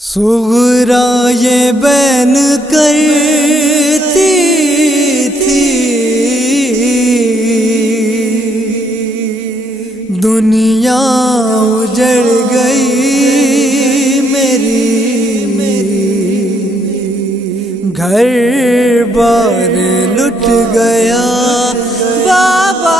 صغرا یہ بین کرتی تھی دنیا اجڑ گئی میری گھر بار لٹ گیا بابا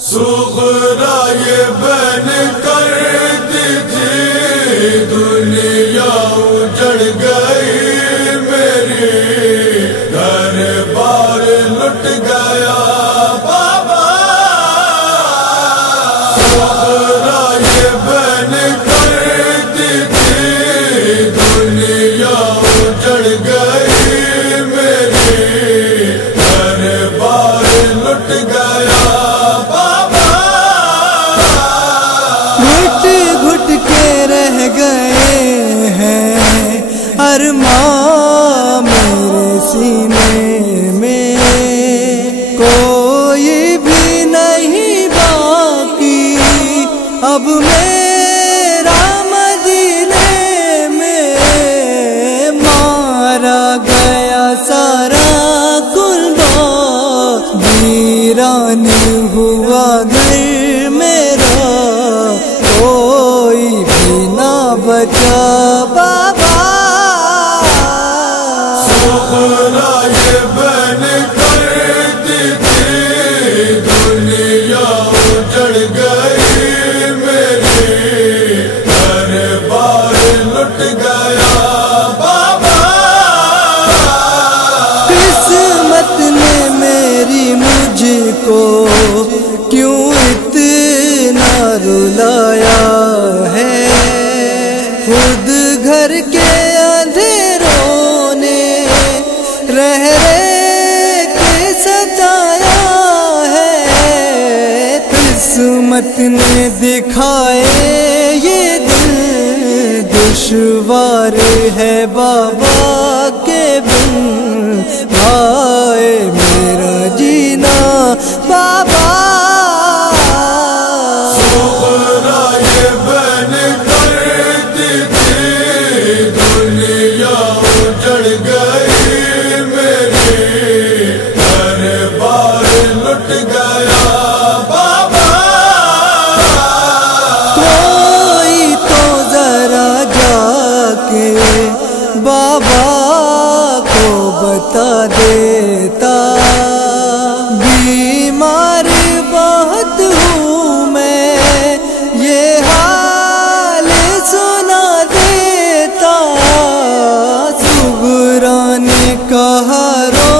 صغرا یہ بین کرتی تھی دنیا اجڑ گئی میری گھر بار لٹ گیا بابا صغرا یہ بین کرتی تھی دنیا اجڑ گئی میری گھر بار لٹ گیا ارمان میرے سینے میں کوئی بھی نہیں باقی اب میرا مدینے میں مارا گیا سارا قلبہ ویران ہوا گھر میرا کوئی بھی نہ بچا بابا صغرا یہ بین کرتی تھی دنیا اجڑ گئی میری گھر بار لٹ گیا بابا قسمت نے میری مجھ کو کیوں اتنا رلایا ہے خود گھر کے اندھیروں نے رہ کے ستایا ہے قسمت نے دکھائے یہ دل دشوار ہے بابا کے بن آئے میرا جینا بابا صغرا یہ بین کرتی تھی دنیا اجڑ گئی میری گھر بار لٹ گیا بابا کوئی تو ذرا جا کے بابا کو بتا دیتا بیمار بہت ہوں میں یہ حال سنا دیتا صغرا نے کہا رو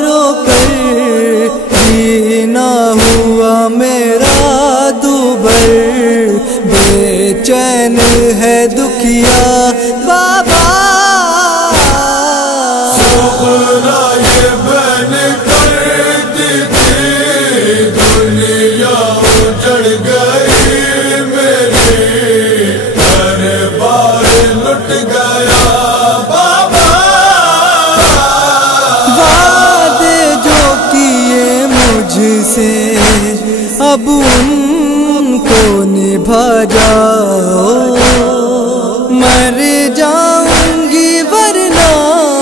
رو کر جینا ہوا میرا دوبر بے چین ہے دکھیا بابا صغرا یہ بین کرتی تھی دنیا اجڑ گئی میری گھر بار لٹ گیا بابا وعدے جو کیے مجھ سے اب ان کو نبھا جاؤ مر جاؤں گی ورنہ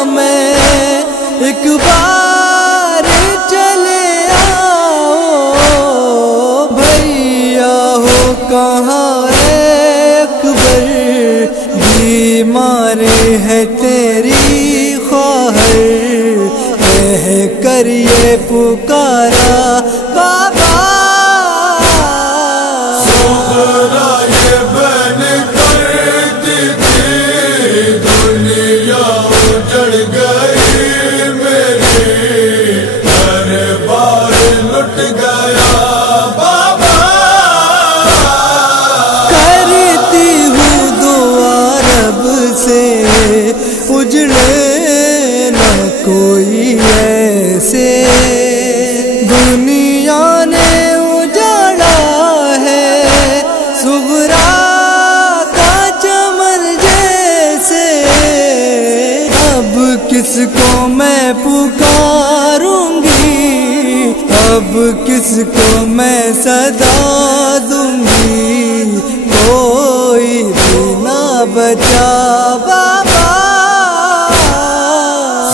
میں ایک بار چلے آؤ بھیا ہو کہاں اکبر بیمار ہے تیری خواہر کہہ کر یہ پکارا بابا صغرا یہ بین کرتی تھی دنیا اجڑ گئی میری گھر بار لٹ گیا بابا کرتی ہوں دعا رب سے اجڑے نہ کوئی ایسے دنیا نے اجاڑا ہے صغرا کا چمن جیسے اب کس کو میں پکاروں گی اب کس کو میں صدا دوں گی بچا بابا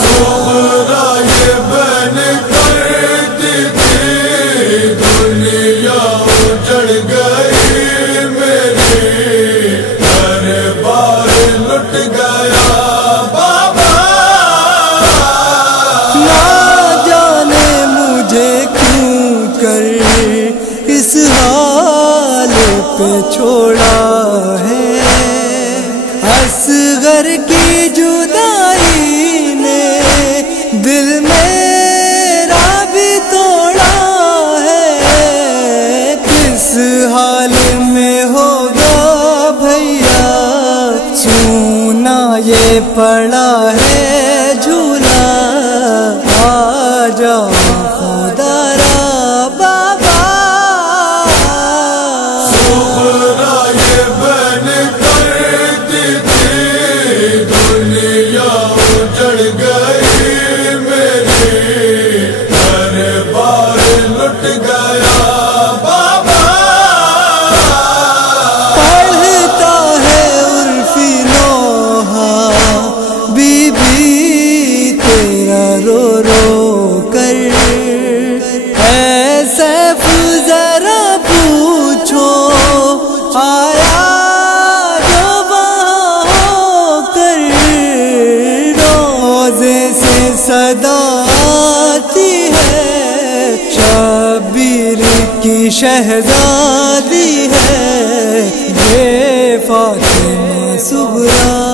زہرا یہ بہن کرتی تھی دنیا اجڑ گئی میری گھر بار لٹ گیا بابا نہ جانے مجھے کیوں کر اس حال پہ چھوڑا ہے اصغر کی جدائی نے دل میرا بھی توڑا ہے کس حال میں ہوگا بھیا سونا یہ پڑا ہے جھولا آ جاؤ خدا را بابا زہرا یہ بہن کرتی تھی دنیا اجڑ گئی میری گھر بار لٹ گیا بابا پڑھتا ہے عرفی نوحہ بی بی تیرا رو رو کر اے سیف ذرا پوچھو آیا جو وہاں ہو کر روزے سے صدا آتی ہے شبیر کی شہزادی ہے یہ فاطمہ صغریٰ